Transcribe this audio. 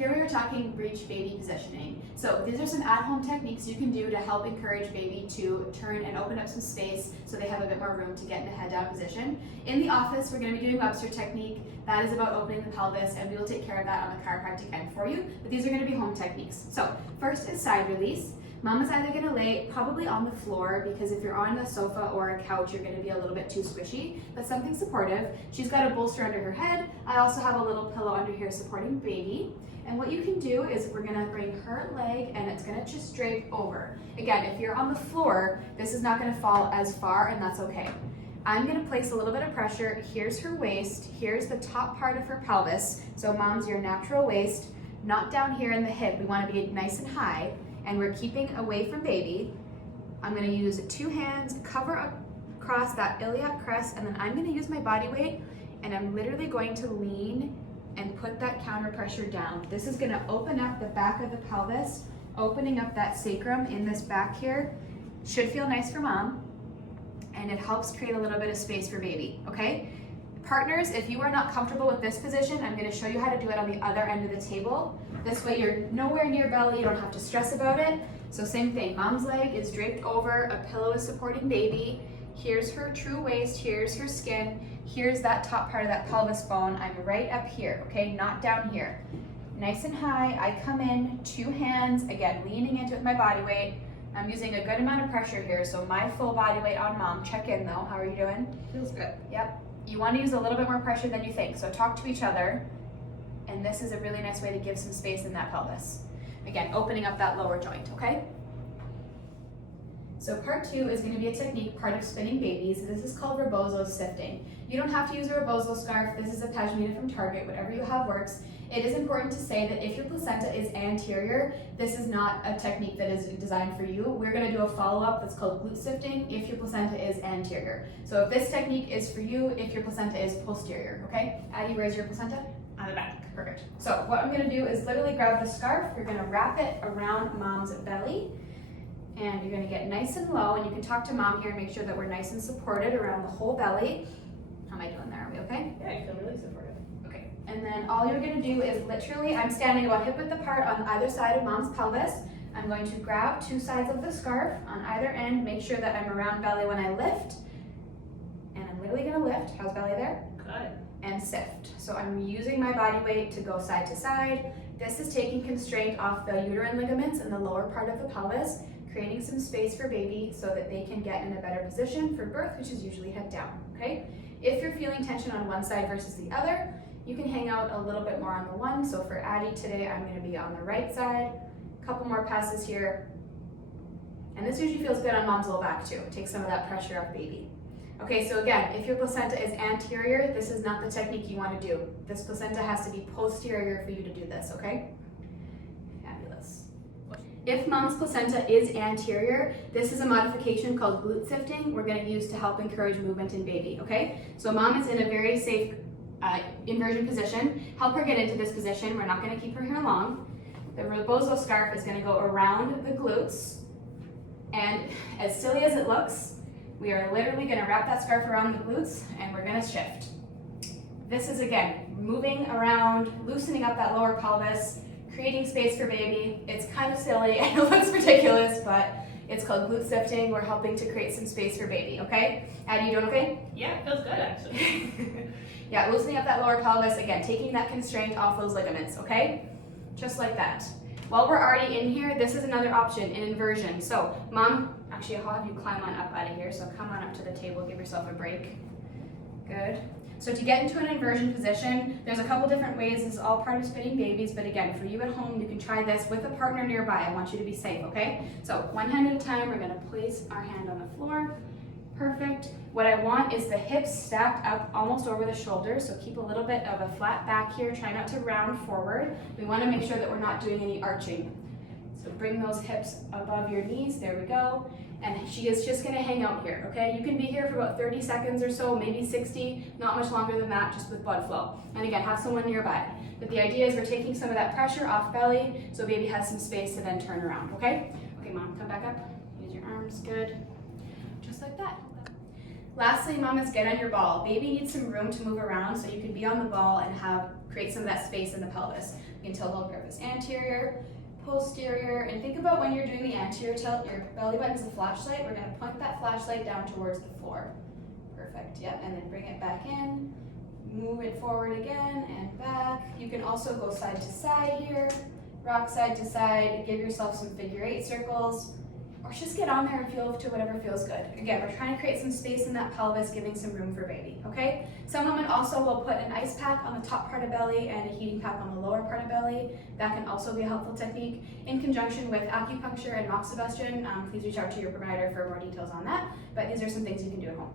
Here we are talking breech baby positioning. So these are some at-home techniques you can do to help encourage baby to turn and open up some space so they have a bit more room to get in a head down position. In the office, we're going to be doing Webster technique. That is about opening the pelvis, and we will take care of that on the chiropractic end for you. But these are going to be home techniques. So first is side release. Mom is either going to lay probably on the floor, because if you're on a sofa or a couch, you're going to be a little bit too squishy, but something supportive. She's got a bolster under her head. I also have a little pillow under here supporting baby. And what you can do is we're going to bring her leg and it's going to just drape over. Again, if you're on the floor, this is not going to fall as far, and that's okay. I'm going to place a little bit of pressure. Here's her waist. Here's the top part of her pelvis. So mom's your natural waist, not down here in the hip. We want to be nice and high. And we're keeping away from baby. I'm going to use 2 hands, cover across that iliac crest, and then I'm going to use my body weight, and I'm literally going to lean and put that counter pressure down. This is going to open up the back of the pelvis, opening up that sacrum in this back here. Should feel nice for mom, and it helps create a little bit of space for baby, okay? Partners, if you are not comfortable with this position, I'm going to show you how to do it on the other end of the table. This way you're nowhere near belly, you don't have to stress about it. So same thing, mom's leg is draped over, a pillow is supporting baby. Here's her true waist, here's her skin, here's that top part of that pelvis bone. I'm right up here, okay, not down here. Nice and high, I come in, 2 hands, again, leaning into it with my body weight. I'm using a good amount of pressure here, so my full body weight on mom. Check in though, how are you doing? Feels good. Yep. You want to use a little bit more pressure than you think, so talk to each other, and this is a really nice way to give some space in that pelvis. Again, opening up that lower joint, okay? So part 2 is going to be a technique, part of spinning babies. This is called Ribo Sifting. You don't have to use a Ribo scarf. This is a pashmina from Target. Whatever you have works. It is important to say that if your placenta is anterior, this is not a technique that is designed for you. We're going to do a follow-up that's called glute sifting if your placenta is anterior. So if this technique is for you, if your placenta is posterior, okay? Addie, where's your placenta? On the back. Perfect. So what I'm going to do is literally grab the scarf. You're going to wrap it around mom's belly. And you're going to get nice and low, and you can talk to mom here and make sure that we're nice and supported around the whole belly. How am I doing there? Are we okay? Yeah, I feel really supportive. Okay. And then all you're going to do is literally, I'm standing about hip width apart on either side of mom's pelvis. I'm going to grab 2 sides of the scarf on either end, make sure that I'm around belly when I lift. And I'm literally going to lift. How's belly there? Got it. And sift. So I'm using my body weight to go side to side. This is taking constraint off the uterine ligaments in the lower part of the pelvis, creating some space for baby so that they can get in a better position for birth, which is usually head down, okay? If you're feeling tension on one side versus the other, you can hang out a little bit more on the one. So for Addie today, I'm gonna be on the right side. A couple more passes here. And this usually feels good on mom's low back too. Take some of that pressure off baby. Okay, so again, if your placenta is anterior, this is not the technique you wanna do. This placenta has to be posterior for you to do this, okay? If mom's placenta is anterior, this is a modification called glute sifting we're going to use to help encourage movement in baby, okay? So mom is in a very safe inversion position. Help her get into this position. We're not going to keep her here long. The Ribo scarf is going to go around the glutes, and as silly as it looks, we are literally going to wrap that scarf around the glutes, and we're going to shift. This is, again, moving around, loosening up that lower pelvis, creating space for baby. It's kind of silly and it looks ridiculous, but it's called glute sifting. We're helping to create some space for baby, okay? Addie, you doing okay? Yeah, it feels good actually. Yeah, loosening up that lower pelvis, again, taking that constraint off those ligaments, okay? Just like that. While we're already in here, this is another option, an inversion. So mom, actually I'll have you climb on up out of here, so come on up to the table, give yourself a break. Good. So to get into an inversion position, there's a couple different ways. This is all part of spinning babies, but again, for you at home, you can try this with a partner nearby. I want you to be safe, okay? So one hand at a time, we're gonna place our hand on the floor. Perfect. What I want is the hips stacked up almost over the shoulders, so keep a little bit of a flat back here. Try not to round forward. We wanna make sure that we're not doing any arching. So bring those hips above your knees, there we go. And she is just gonna hang out here, okay? You can be here for about 30 seconds or so, maybe 60, not much longer than that, just with blood flow. And again, have someone nearby. But the idea is we're taking some of that pressure off belly so baby has some space to then turn around, okay? Okay, mom, come back up. Use your arms, good. Just like that. Lastly, mom, is get on your ball. Baby needs some room to move around so you can be on the ball and create some of that space in the pelvis. You can tilt all pelvis anterior, posterior, and think about when you're doing the anterior tilt, your belly button's the flashlight. We're gonna point that flashlight down towards the floor. Perfect, yep, and then bring it back in. Move it forward again and back. You can also go side to side here, rock side to side, give yourself some figure 8 circles, or just get on there and feel to whatever feels good. Again, we're trying to create some space in that pelvis, giving some room for baby, okay? Some women also will put an ice pack on the top part of belly and a heating pack on the lower part of belly. That can also be a helpful technique. In conjunction with acupuncture and moxibustion, please reach out to your provider for more details on that, but these are some things you can do at home.